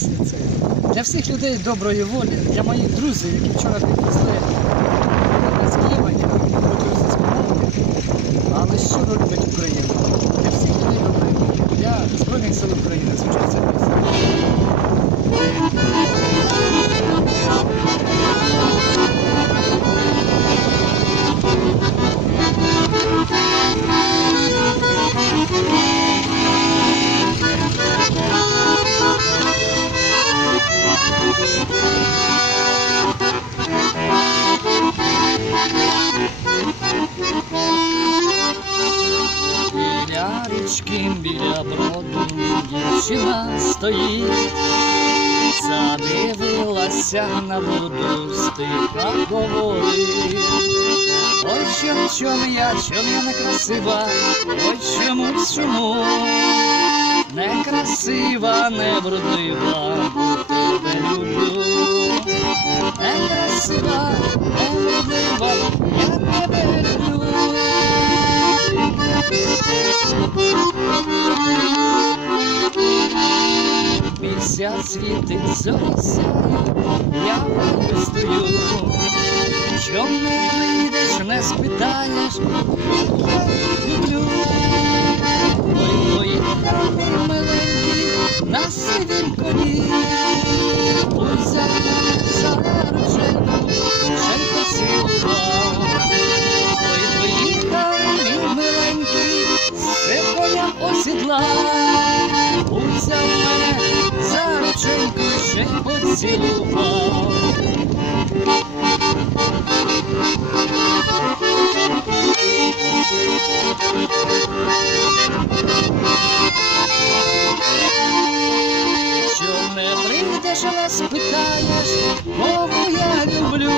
це. Для всіх людей доброї волі, для моїх друзів, які вчора підвезли з Києва, які говорять російськомовні, але щиро люблять Україну. Для всіх людей доброї волі. Для Збройних сил України, Біля річки, біля броду дівчина стоїть, задивилася на воду, стиха говорить. Ой, чом, чом я, чом я не красива, ой, чому, чому не красива, не вродлива, бо тебе люблю. Місяць світить, сяє, я стою. Чом не вийдеш, не спитаєш, люблю. Ой, мої миленькі, на сивім коні. Рученьку, ще й поцілував. Ой, поїхав мій миленький, все. Узяв мене за й поцілував. Що не прийдеш, не спитаєш, кого я люблю.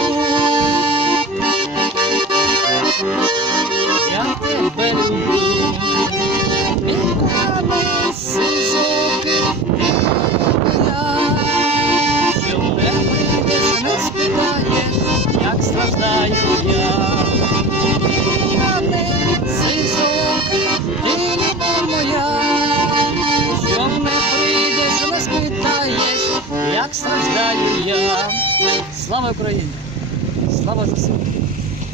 Як страждаю я. Слава Україні! Слава ЗСУ!